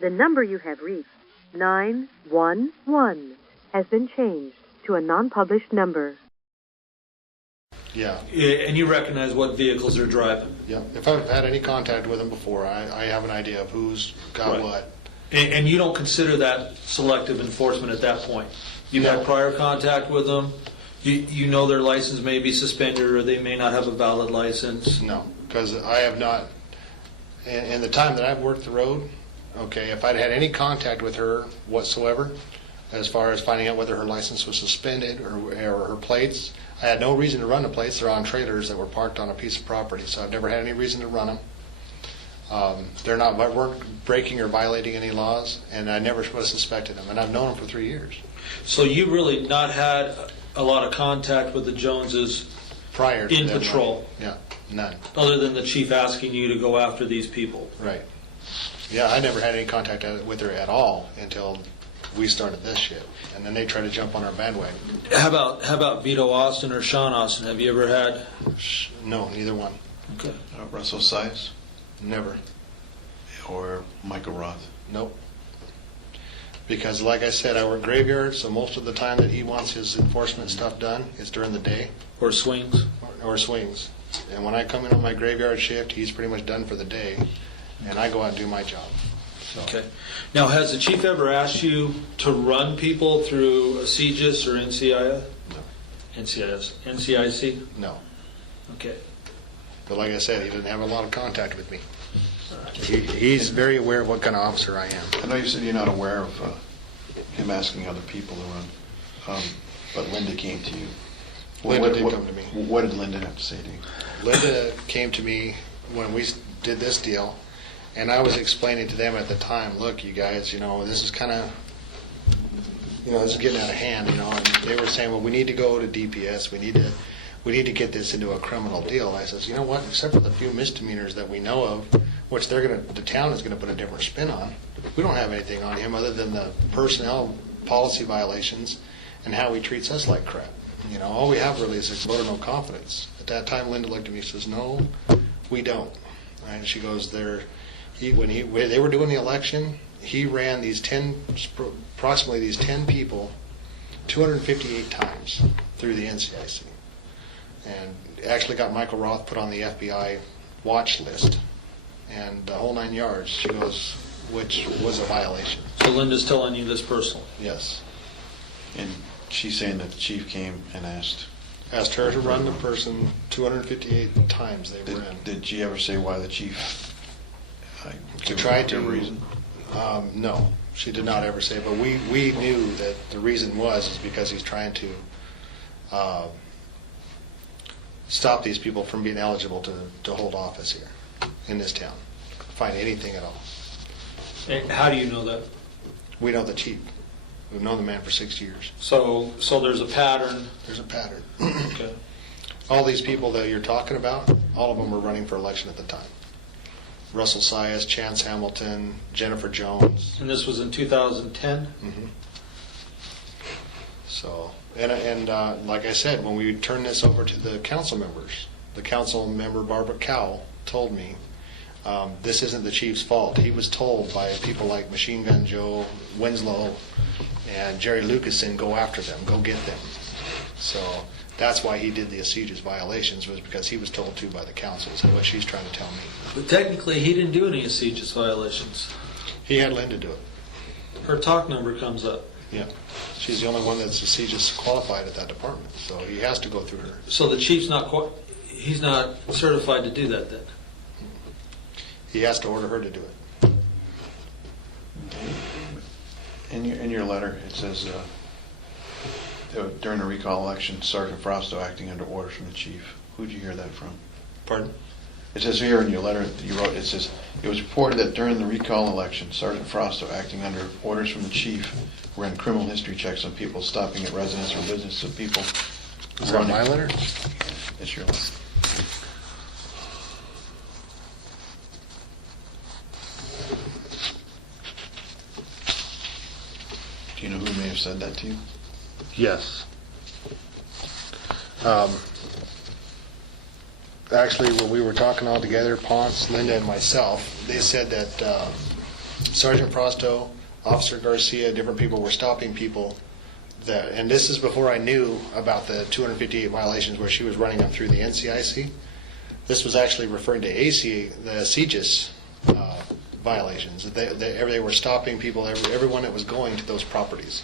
The number you have reached, 911, has been changed to a non-published number. Yeah. And you recognize what vehicles they're driving. Yeah. If I've had any contact with them before, I have an idea of who's got Right. what. And you don't consider that selective enforcement at that point? You've had prior contact with them? You know their license may be suspended or they may not have a valid license? No, because I have not, in the time that I've worked the road, okay, if I'd had any contact with her whatsoever, as far as finding out whether her license was suspended or her plates, I had no reason to run the plates. They're on trailers that were parked on a piece of property, so I've never had any reason to run them. Weren't breaking or violating any laws, and I never would have suspected them, and I've known them for 3 years. So you really not had a lot of contact with the Joneses Prior to in them patrol? running. Yeah, none. Other than the chief asking you to go after these people? Right. Yeah, I never had any contact with her at all until we started this shit, and then they tried to jump on our bandwagon. How about Vito Austin or Sean Austin? Have you ever had? No, neither one. Okay. Russell Size Never. or Michael Roth? Nope. Because like I said, I work graveyard, so most of the time that he wants his enforcement stuff done is during the day Or swings? or swings. And when I come in on my graveyard shift, he's pretty much done for the day, and I go out and do my job. So, Okay. Now, has the chief ever asked you to run people through a CGIS or NCIS? NCIC? no. Okay. But like I said, he didn't have a lot of contact with me. He's very aware of what kind of officer I am. I know you said you're not aware of him asking other people to run, but Linda came to you. Linda did come to me. What did Linda have to say to you? Linda came to me when we did this deal, and I was explaining to them at the time, look, you guys, this is kind of, this is getting out of hand, and they were saying, well, we need to go to DPS, we need to get this into a criminal deal. And I says, you know what, except for the few misdemeanors that we know of, which the town is going to put a different spin on, we don't have anything on him other than the personnel policy violations and how he treats us like crap. All we have really is a vote of no confidence. At that time, Linda looked at me and says, no, we don't. And she goes, when they were doing the election, he ran approximately these 10 people 258 times through the NCIC. And actually got Michael Roth put on the FBI watch list. And the whole 9 yards, she goes, which was a violation. So Linda's telling you this personally? Yes. And she's saying that the chief came and asked her to run the person 258 times they were in. Did she ever say why the chief? To try to give a reason? No, she did not ever say. But we knew that the reason is because he's trying to stop these people from being eligible to hold office here in this town, find anything at all. And how do you know that? We know the chief. We've known the man for 6 years. So there's a pattern. There's a pattern. Okay. All these people that you're talking about, all of them were running for election at the time. Russell Sias, Chance Hamilton, Jennifer Jones. And this was in 2010? Mm-hmm. So, and like I said, when we turned this over to the council members, the council member Barbara Cowell told me, this isn't the chief's fault. He was told by people like Machine Gun Joe, Winslow, and Jerry Lucasen, go after them, go get them. So that's why he did the CGIS violations, was because he was told to by the council. So what she's trying to tell me. But technically, he didn't do any CGIS violations. He had Linda do it. Her talk number comes up. Yeah. She's the only one that's CGIS qualified at that department. So he has to go through her. So the chief's he's not certified to do that then? He has to order her to do it. In your letter, it says, during the recall election, Sergeant Frausto acting under orders from the chief. Who did you hear that from? Pardon? It says here in your letter that you wrote, it says, it was reported that during the recall election, Sergeant Frausto acting under orders from the chief ran criminal history checks on people stopping at residence or business of people. Is that my letter? It's your letter. Do you know who may have said that to you? Yes. Actually, when we were talking all together, Ponce, Linda, and myself, they said that Sergeant Frosto, Officer Garcia, different people were stopping people that, and this is before I knew about the 258 violations where she was running them through the NCIC. This was actually referring to the CJIS violations. They were stopping people, everyone that was going to those properties.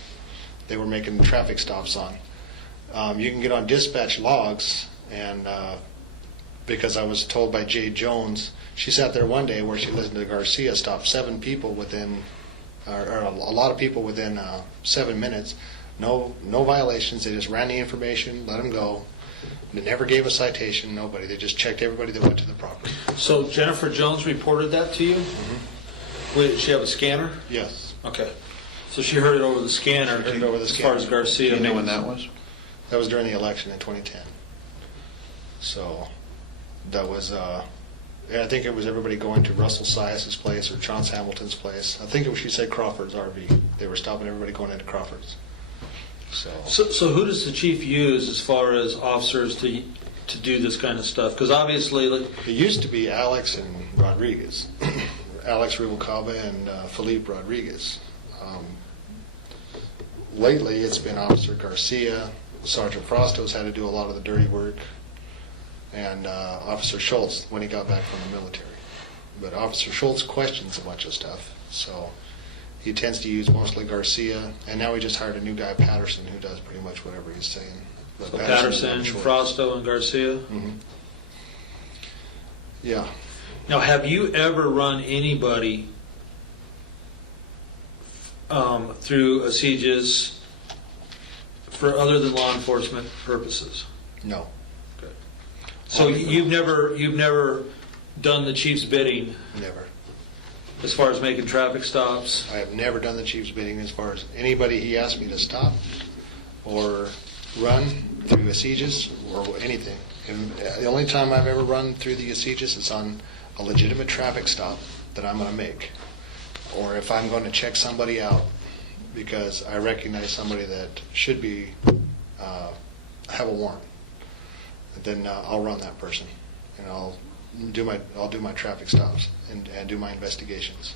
They were making traffic stops on. You can get on dispatch logs, and because I was told by Jade Jones, she sat there one day where she listened to Garcia stop 7 people within, or a lot of people within 7 minutes. No violations. They just ran the information, let them go. They never gave a citation, nobody. They just checked everybody that went to the property. So Jennifer Jones reported that to you? Mm-hmm. Wait, did she have a scanner? Yes. Okay. So she heard it over the scanner. She heard it over the as scanner. far as Garcia. Do you know when that was? That was during the election in 2010. So that was, I think it was everybody going to Russell Sias's place or Chance Hamilton's place. I think she said Crawford's RV. They were stopping everybody going into Crawford's. So who does the chief use as far as officers to do this kind of stuff? Because obviously, it used to be Alex and Rodriguez, Alex Rubalcaba and Felipe Rodriguez. Lately, it's been Officer Garcia. Sergeant Frosto's had to do a lot of the dirty work, and Officer Schultz when he got back from the military. But Officer Schultz questions a bunch of stuff, so he tends to use mostly Garcia, and now we just hired a new guy, Patterson, who does pretty much whatever he's saying. But so Patterson, Frosto, and Garcia? Mm-hmm. Yeah. Now, have you ever run anybody through a CJIS for other than law enforcement purposes? No. Okay. So you've never done the chief's bidding? Never. As far as making traffic stops? I have never done the chief's bidding as far as anybody he asked me to stop or run through a CJIS or anything. And the only time I've ever run through the CJIS is on a legitimate traffic stop that I'm going to make, or if I'm going to check somebody out because I recognize somebody that should be have a warrant, then I'll run that person, and I'll do my traffic stops and do my investigations.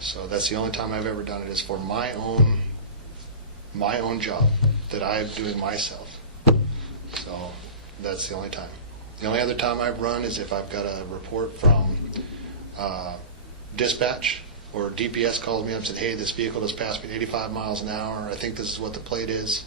So that's the only time I've ever done it is for my own job that I'm doing myself. So that's the only time. The only other time I've run is if I've got a report from dispatch or DPS calls me up and said, hey, this vehicle has passed me 85 miles an hour. I think this is what the plate is.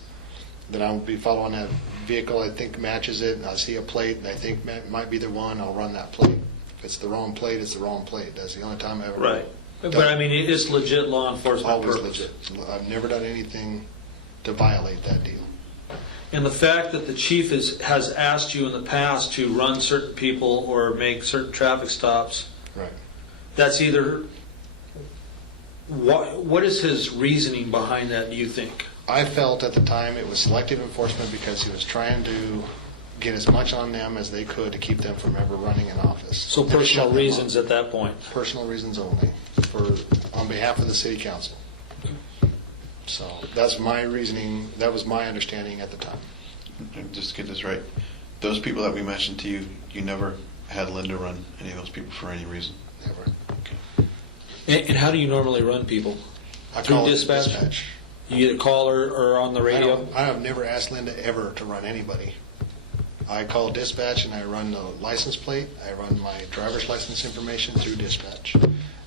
Then I'll be following that vehicle I think matches it, and I see a plate and I think might be the one, I'll run that plate. If it's the wrong plate, it's the wrong plate. That's the only time I've ever Right. But I mean, it's legit law enforcement always purpose. legit. I've never done anything to violate that deal. And the fact that the chief has asked you in the past to run certain people or make certain traffic stops, Right. that's either, what is his reasoning behind that, do you think? I felt at the time it was selective enforcement because he was trying to get as much on them as they could to keep them from ever running in office. So And to personal shut them reasons up. at that point? Personal reasons only, on behalf of the city council. So that's my reasoning, that was my understanding at the time. And just to get this right, those people that we mentioned to you, you never had Linda run any of those people for any reason? Never. Okay. And how do you normally run people? I Through call it dispatch? You either call or on the radio? I have never asked Linda ever to run anybody. I call dispatch and I run the license plate. I run my driver's license information through dispatch.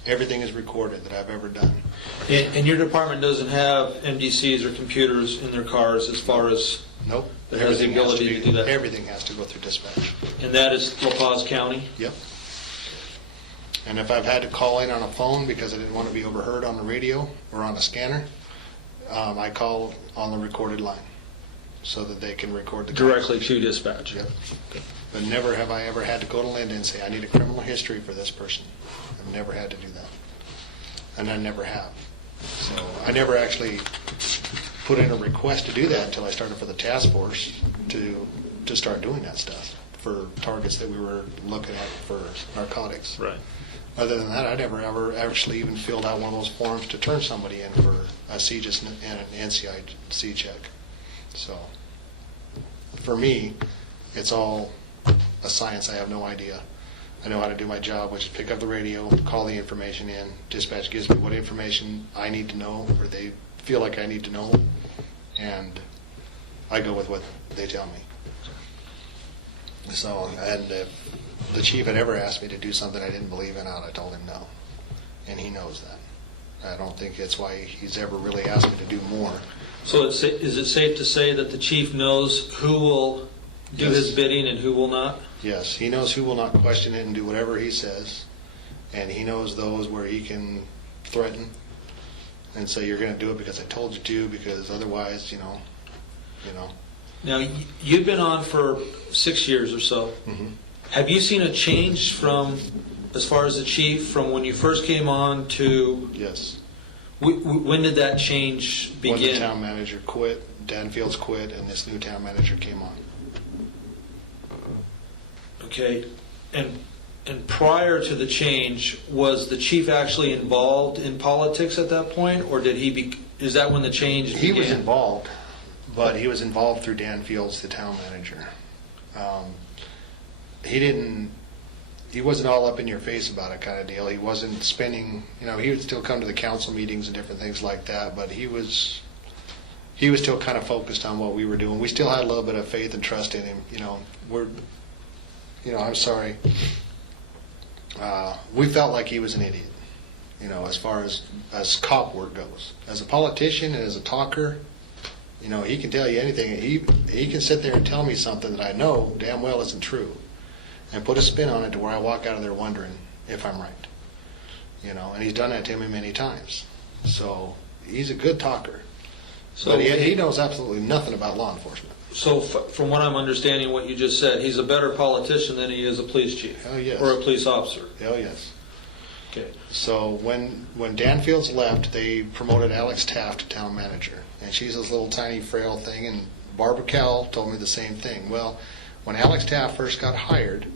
Everything is recorded that I've ever done. And your department doesn't have MDCs or computers in their cars as far as... Nope. It has the ability to do that. Everything has to go through dispatch. And that is La Paz County? Yep. And if I've had to call in on a phone because I didn't want to be overheard on the radio or on a scanner, I call on the recorded line so that they can record the Directly conversation. to dispatch? Yep. But never have I ever had to go to Linda and say, I need a criminal history for this person. I've never had to do that. And I never have. So I never actually put in a request to do that until I started for the task force to start doing that stuff for targets that we were looking at for narcotics. Right. Other than that, I never ever actually even filled out one of those forms to turn somebody in for a CJIS and an NCIC check. So for me, it's all a science. I have no idea. I know how to do my job, which is pick up the radio, call the information in. Dispatch gives me what information I need to know, or they feel like I need to know, and I go with what they tell me. So, and if the chief had ever asked me to do something I didn't believe in, I told him no, and he knows that. I don't think it's why he's ever really asked me to do more. So is it safe to say that the chief knows who will do Yes. his bidding and who will not? Yes, he knows who will not question it and do whatever he says, and he knows those where he can threaten and say, you're going to do it because I told you to, because otherwise, you know. Now, you've been on for 6 years or so. Mm-hmm. Have you seen a change from, as far as the chief, from when you first came on to, Yes. when did that change When the begin? town manager quit, Dan Fields quit, and this new town manager came on. Okay, and prior to the change, was the chief actually involved in politics at that point, or did is that when the change began? He was involved, but he was involved through Dan Fields, the town manager. He wasn't all up in your face about it kind of deal. He wasn't spending, he would still come to the council meetings and different things like that, but he was still kind of focused on what we were doing. We still had a little bit of faith and trust in him. I'm sorry. We felt like he was an idiot, as far as cop work goes. As a politician and as a talker, he can tell you anything. He can sit there and tell me something that I know damn well isn't true, and put a spin on it to where I walk out of there wondering if I'm right. And he's done that to me many times. So he's a good talker. But he knows absolutely nothing about law enforcement. So from what I'm understanding what you just said, he's a better politician than he is a police chief? Hell yes. Or a police officer? Hell yes. Okay. So when Dan Fields left, they promoted Alex Taft to town manager. And she's this little tiny frail thing, and Barbara Kell told me the same thing. Well, when Alex Taft first got hired,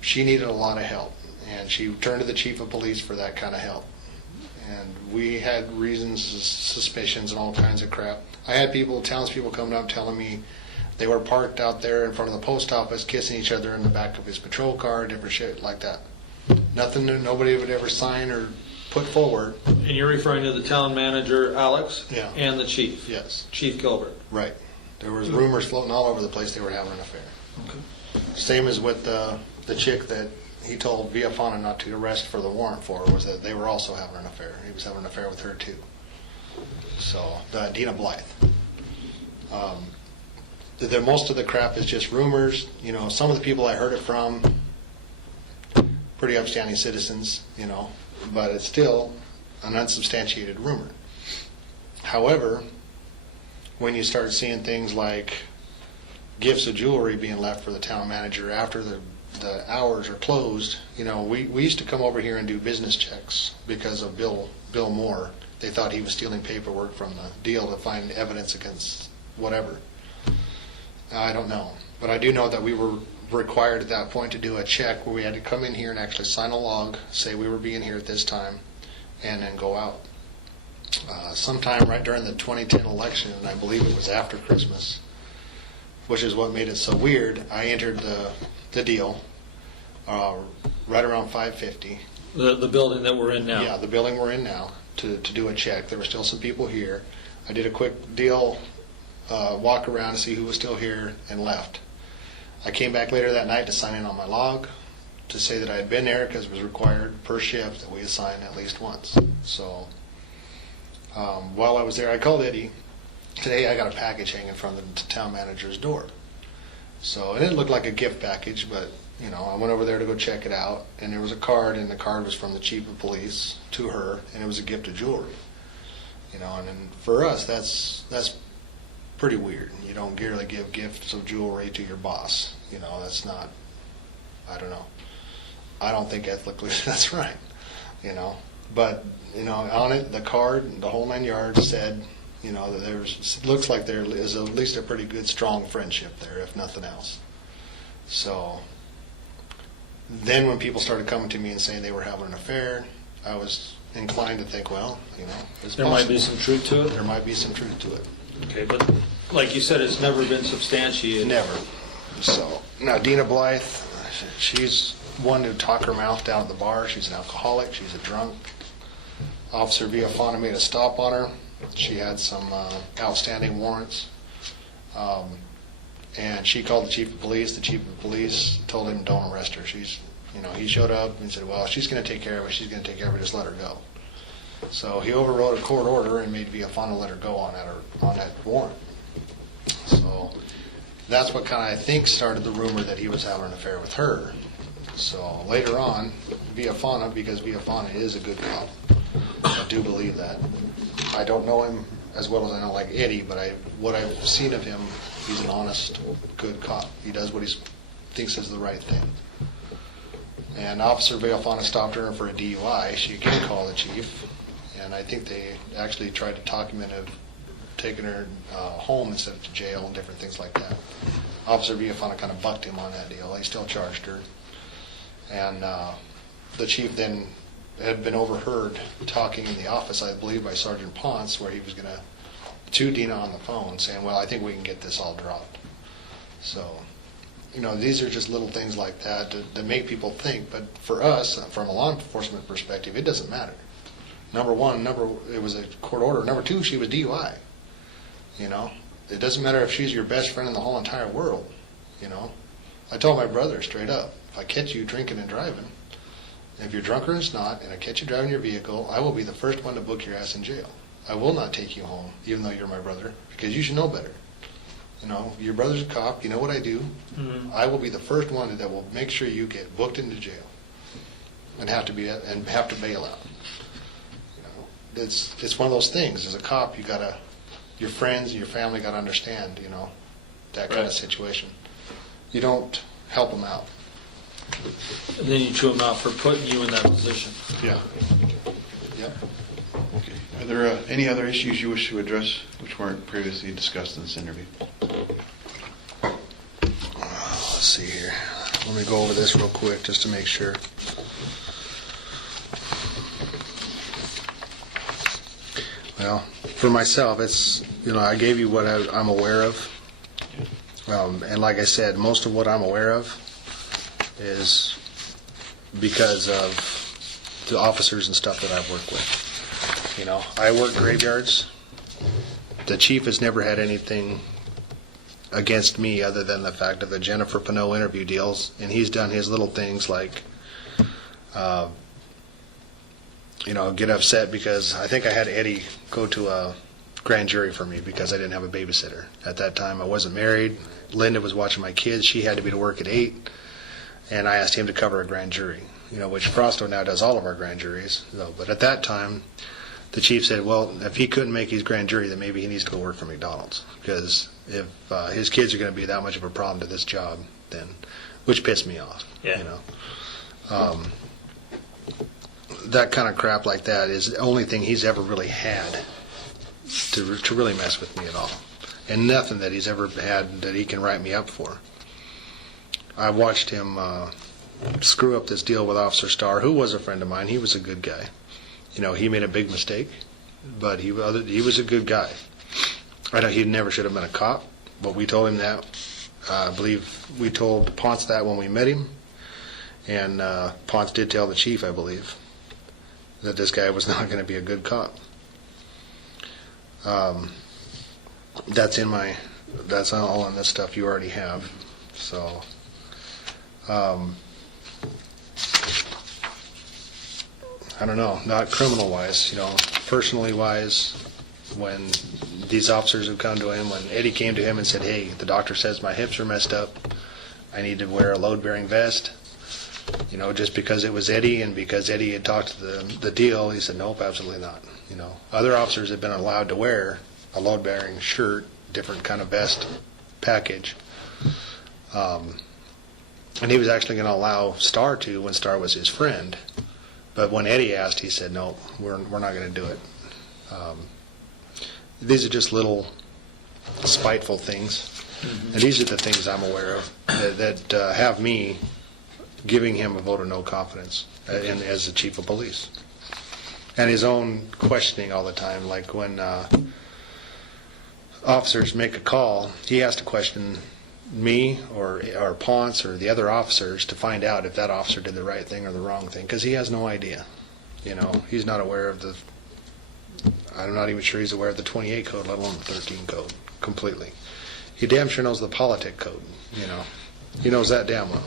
she needed a lot of help. And she turned to the chief of police for that kind of help. And we had reasons, suspicions, and all kinds of crap. I had townspeople coming up telling me they were parked out there in front of the post office kissing each other in the back of his patrol car, different shit like that. Nothing that nobody would ever sign or put forward. And you're referring to the town manager, Alex? Yeah. And the chief? Yes. Chief Gilbert? Right. There was rumors floating all over the place they were having an affair. Okay. Same as with the chick that he told Villafaña not to arrest for the warrant for, was that they were also having an affair. He was having an affair with her too. So, Dina Blythe. Most of the crap is just rumors. Some of the people I heard it from, pretty upstanding citizens, but it's still an unsubstantiated rumor. However, when you start seeing things like gifts of jewelry being left for the town manager after the hours are closed, we used to come over here and do business checks because of Bill Moore. They thought he was stealing paperwork from the deal to find evidence against whatever. I don't know. But I do know that we were required at that point to do a check where we had to come in here and actually sign a log, say we were being here at this time, and then go out. Sometime right during the 2010 election, and I believe it was after Christmas, which is what made it so weird, I entered the deal right around 5:50. The building that we're in now? Yeah, the building we're in now, to do a check. There were still some people here. I did a quick deal, walk around to see who was still here, and left. I came back later that night to sign in on my log to say that I had been there because it was required per shift that we assign at least once. So while I was there, I called Eddie. Today I got a package hanging from the town manager's door. So it didn't look like a gift package, but I went over there to go check it out, and there was a card, and the card was from the chief of police to her, and it was a gift of jewelry. And then for us, that's pretty weird. You don't really give gifts of jewelry to your boss. That's not, I don't know. I don't think ethically that's right. But on it, the card, the whole 9 yards said, that looks like there is at least a pretty good, strong friendship there, if nothing else. So then when people started coming to me and saying they were having an affair, I was inclined to think, well, it's There might be some truth to it? There might be some truth to it. Okay, but like you said, it's never been substantiated. Never. So now Dina Blythe, she's one to talk her mouth down at the bar. She's an alcoholic. She's a drunk. Officer Villafana made a stop on her. She had some outstanding warrants. And she called the chief of police. The chief of police told him, don't arrest her. She's, he showed up and said, well, she's going to take care of it. She's going to take care of it. Just let her go. So he overrode a court order and made Villafana let her go on that warrant. So that's what kind of, I think, started the rumor that he was having an affair with her. So later on, Villafana, because Villafana is a good cop, I do believe that. I don't know him as well as I know like Eddie, but what I've seen of him, he's an honest, good cop. He does what he thinks is the right thing. And Officer Villafana stopped her for a DUI. She again called the chief, and I think they actually tried to talk him into taking her home instead of to jail and different things like that. Officer Villafana kind of bucked him on that deal. He still charged her. And the chief then had been overheard talking in the office, I believe, by Sergeant Ponce, where he was going to Dina on the phone, saying, well, I think we can get this all dropped. So, these are just little things like that to make people think. But for us, from a law enforcement perspective, it doesn't matter. Number one, it was a court order. Number two, she was DUI. It doesn't matter if she's your best friend in the whole entire world. I told my brother straight up, if I catch you drinking and driving, if you're drunk or not, and I catch you driving your vehicle, I will be the first one to book your ass in jail. I will not take you home, even though you're my brother, because you should know better. Your brother's a cop. You know what I do. Mm-hmm. I will be the first one that will make sure you get booked into jail and have to bail out. It's one of those things. As a cop, your friends and your family got to understand, that kind of situation. You don't help them out. And then you chew them out for putting you in that position. Yeah. Yep. Okay. Are there any other issues you wish to address which weren't previously discussed in this interview? Let's see here. Let me go over this real quick just to make sure. Well, for myself, it's, I gave you what I'm aware of. And like I said, most of what I'm aware of is because of the officers and stuff that I've worked with. I work graveyards. The chief has never had anything against me other than the fact of the Jennifer Pinot interview deals, and he's done his little things like, get upset because I think I had Eddie go to a grand jury for me because I didn't have a babysitter. At that time, I wasn't married. Linda was watching my kids. She had to be to work at 8, and I asked him to cover a grand jury, which Frosto now does all of our grand juries. But at that time, the chief said, well, if he couldn't make his grand jury, then maybe he needs to go work for McDonald's, because if his kids are going to be that much of a problem to this job, then, which pissed me off. Yeah. That kind of crap like that is the only thing he's ever really had to really mess with me at all, and nothing that he's ever had that he can write me up for. I watched him screw up this deal with Officer Starr, who was a friend of mine. He was a good guy. He made a big mistake, but he was a good guy. I know he never should have been a cop, but we told him that. I believe we told Ponce that when we met him, and Ponce did tell the chief, I believe, that this guy was not going to be a good cop. That's all in this stuff you already have. So, I don't know, not criminal wise, personally wise, when these officers have come to him, when Eddie came to him and said, hey, the doctor says my hips are messed up, I need to wear a load-bearing vest, just because it was Eddie and because Eddie had talked to the deal, he said, nope, absolutely not. Other officers have been allowed to wear a load-bearing shirt, different kind of vest package. And he was actually going to allow Starr to when Starr was his friend. But when Eddie asked, he said, no, we're not going to do it. These are just little spiteful things. Mm-hmm. And these are the things I'm aware of that have me giving him a vote of no confidence as the chief of police. And his own questioning all the time, like when officers make a call, he has to question me or Ponce or the other officers to find out if that officer did the right thing or the wrong thing, because he has no idea. He's not aware of the, I'm not even sure he's aware of the 28 code, let alone the 13 code, completely. He damn sure knows the politic code, He knows that damn well.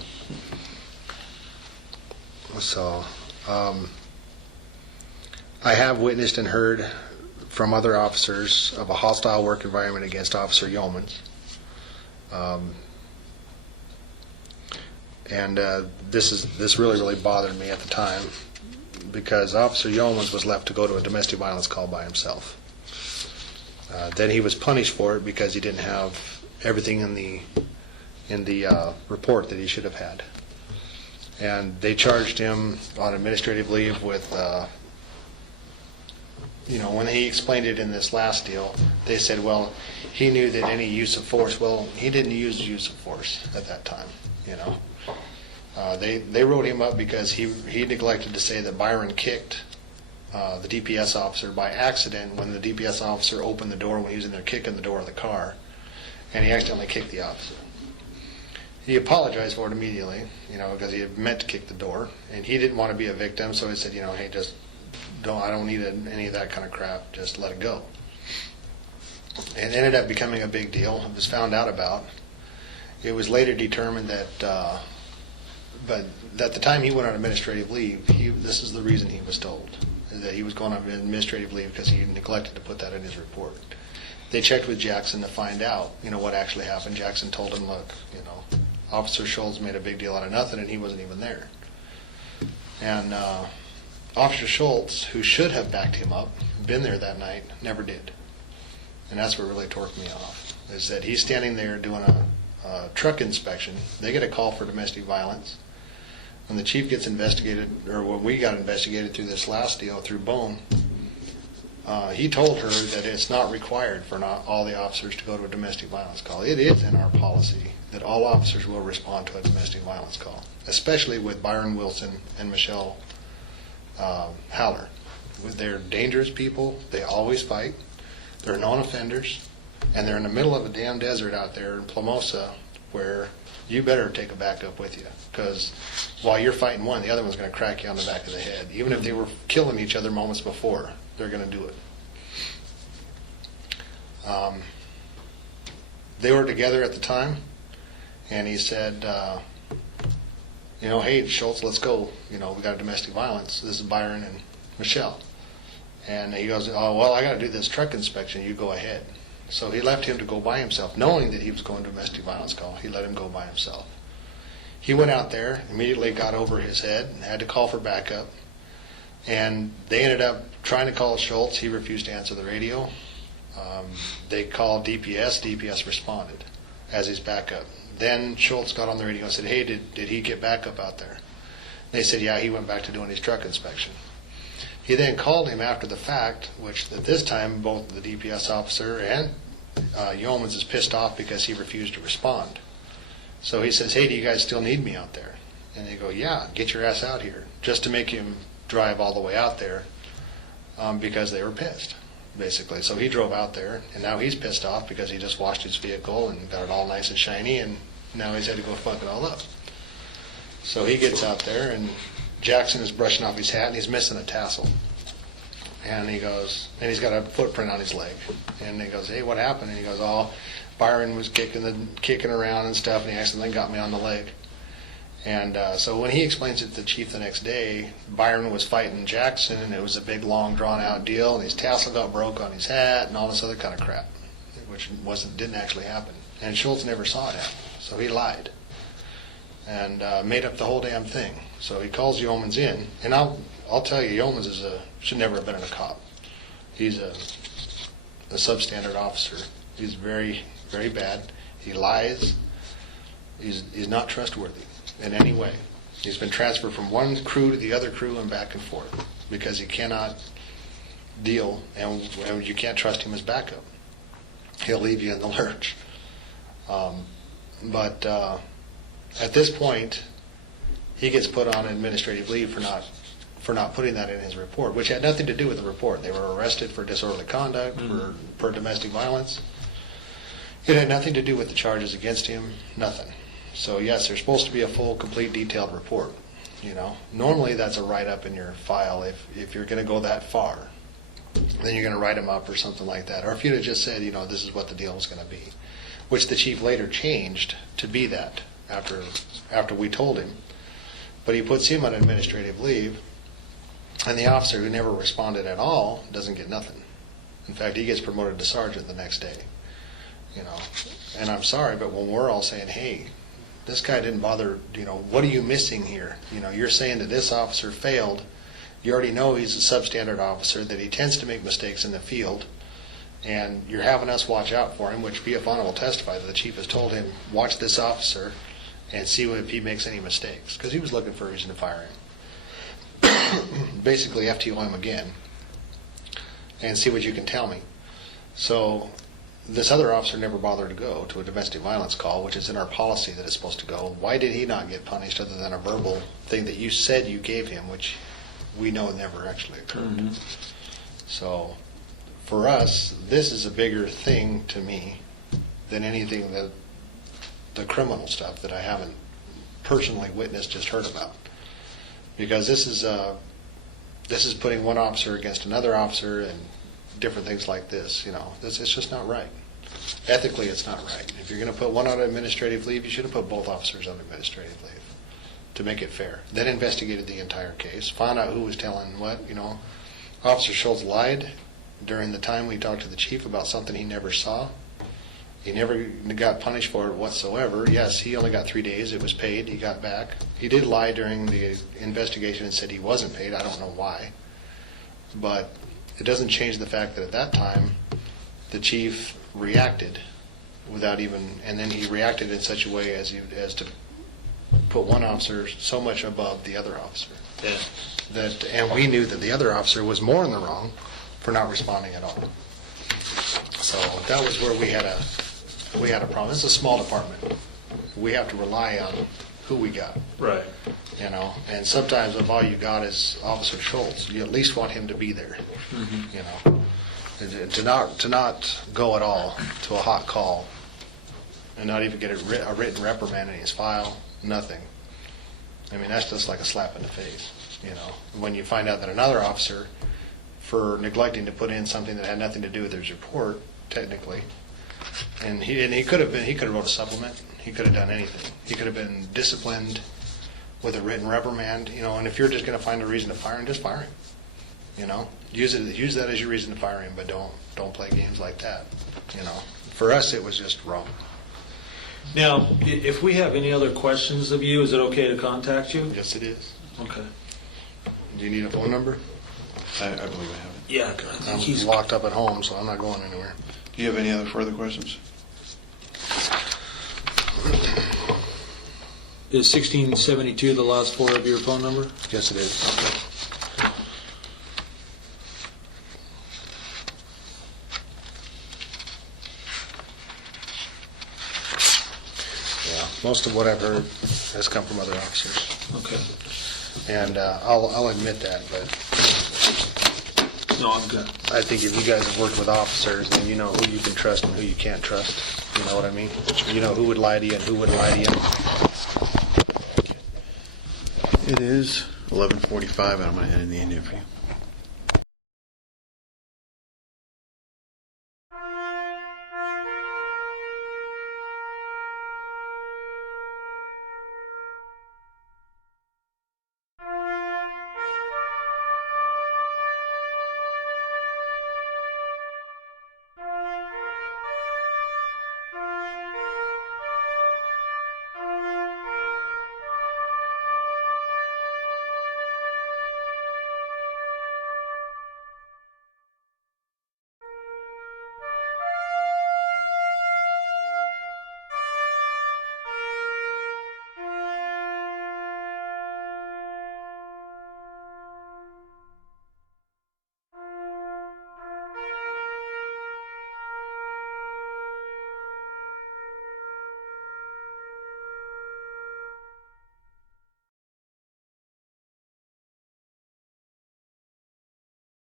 So, I have witnessed and heard from other officers of a hostile work environment against Officer Yeomans. This really bothered me at the time, because Officer Yeomans was left to go to a domestic violence call by himself. Then he was punished for it because he didn't have everything in the report that he should have had. And they charged him on administrative leave with, when he explained it in this last deal, they said, well, he knew that any use of force, well, he didn't use use of force at that time, They wrote him up because he neglected to say that Byron kicked the DPS officer by accident when the DPS officer opened the door when he was in there kicking the door of the car, and he accidentally kicked the officer. He apologized for it immediately, because he had meant to kick the door, and he didn't want to be a victim, so he said, hey, just I don't need any of that kind of crap, just let it go. And it ended up becoming a big deal. It was found out about. It was later determined that, but at the time he went on administrative leave, this is the reason he was told, that he was going on administrative leave because he neglected to put that in his report. They checked with Jackson to find out, what actually happened. Jackson told him, look, Officer Schultz made a big deal out of nothing, and he wasn't even there. And Officer Schultz, who should have backed him up, been there that night, never did. And that's what really torqued me off, is that he's standing there doing a truck inspection. They get a call for domestic violence. When the chief gets investigated, or when we got investigated through this last deal through Bone, he told her that it's not required for not all the officers to go to a domestic violence call. It is in our policy that all officers will respond to a domestic violence call, especially with Byron Wilson and Michelle Haller. They're dangerous people. They always fight. They're known offenders, and they're in the middle of a damn desert out there in Plamosa, where you better take a backup with you, because while you're fighting one, the other one's going to crack you on the back of the head. Even if they were killing each other moments before, they're going to do it. They were together at the time, and he said, hey, Schultz, let's go. We got a domestic violence. This is Byron and Michelle. And he goes, oh, well, I got to do this truck inspection. You go ahead. So he left him to go by himself, knowing that he was going to a domestic violence call. He let him go by himself. He went out there, immediately got over his head, and had to call for backup. And they ended up trying to call Schultz. He refused to answer the radio. They called DPS. DPS responded as his backup. Then Schultz got on the radio and said, hey, did he get backup out there? They said, yeah, he went back to doing his truck inspection. He then called him after the fact, which at this time both the DPS officer and Yeomans is pissed off because he refused to respond. So he says, hey, do you guys still need me out there? And they go, yeah, get your ass out here, just to make him drive all the way out there because they were pissed, basically. So he drove out there, and now he's pissed off because he just washed his vehicle and got it all nice and shiny, and now he's had to go fuck it all up. So he gets out there, and Jackson is brushing off his hat, and he's missing a tassel. And he goes, and he's got a footprint on his leg. And he goes, hey, what happened? And he goes, oh, Byron was kicking around and stuff, and he accidentally got me on the leg. And so when he explains it to the chief the next day, Byron was fighting Jackson, and it was a big, long, drawn-out deal, and his tassel got broke on his hat, and all this other kind of crap, which didn't actually happen. And Schultz never saw it happen, so he lied and made up the whole damn thing. So he calls Yeomans in, and I'll tell you, Yeomans should never have been a cop. He's a substandard officer. He's very, very bad. He lies. He's not trustworthy in any way. He's been transferred from one crew to the other crew and back and forth because he cannot deal, and you can't trust him as backup. He'll leave you in the lurch. But at this point, he gets put on administrative leave for not putting that in his report, which had nothing to do with the report. They were arrested for disorderly conduct, for domestic violence. It had nothing to do with the charges against him, nothing. So yes, there's supposed to be a full, complete, detailed report. You know, normally that's a write-up in your file if you're going to go that far. Then you're going to write them up or something like that. Or if you'd have just said, you know, this is what the deal was going to be, which the chief later changed to be that after we told him. But he puts him on administrative leave, and the officer who never responded at all doesn't get nothing. In fact, he gets promoted to sergeant the next day. You know, and I'm sorry, but when we're all saying, hey, this guy didn't bother, you know, what are you missing here? You know, you're saying that this officer failed. You already know he's a substandard officer, that he tends to make mistakes in the field, and you're having us watch out for him, which BFON will testify that the chief has told him, watch this officer and see if he makes any mistakes, because he was looking for a reason to fire him. Basically FTO him again and see what you can tell me. So this other officer never bothered to go to a domestic violence call, which is in our policy that it's supposed to go. Why did he not get punished other than a verbal thing that you said you gave him, which we know never actually occurred? Mm-hmm. So for us, this is a bigger thing to me than anything that the criminal stuff that I haven't personally witnessed, just heard about. Because this is putting one officer against another officer and different things like this. You know, it's just not right. Ethically, it's not right. If you're going to put one on administrative leave, you should have put both officers on administrative leave to make it fair. Then investigated the entire case, found out who was telling what. You know, Officer Schultz lied during the time we talked to the chief about something he never saw. He never got punished for it whatsoever. Yes, he only got 3 days. It was paid. He got back. He did lie during the investigation and said he wasn't paid. I don't know why. But it doesn't change the fact that at that time, the chief reacted without even, and then he reacted in such a way as to put one officer so much above the other officer. Yeah. And we knew that the other officer was more in the wrong for not responding at all. So that was where we had a problem. It's a small department. We have to rely on who we got. Right. You know, and sometimes if all you got is Officer Schultz, you at least want him to be there. Mm-hmm. You know, to not go at all to a hot call and not even get a written reprimand in his file, nothing. I mean, that's just like a slap in the face. You know, when you find out that another officer, for neglecting to put in something that had nothing to do with his report, technically, and he could have wrote a supplement. He could have done anything. He could have been disciplined with a written reprimand. You know, and if you're just going to find a reason to fire him, just fire him. You know, use that as your reason to fire him, but don't play games like that. You know, for us it was just wrong. Now, if we have any other questions of you, is it okay to contact you? Yes, it is. Okay. Do you need a phone number? I believe I have it. Yeah, I'm locked up at home, so I'm not going anywhere. Do you have any other further questions? Is 1672 the last four of your phone number? Yes, it is. Yeah, most of what I've heard has come from other officers. Okay. And I'll admit that, but no, I'm good. I think if you guys have worked with officers, then you know who you can trust and who you can't trust. You know what I mean? You know who would lie to you and who wouldn't lie to you. It is 11:45, and I'm going to end the interview.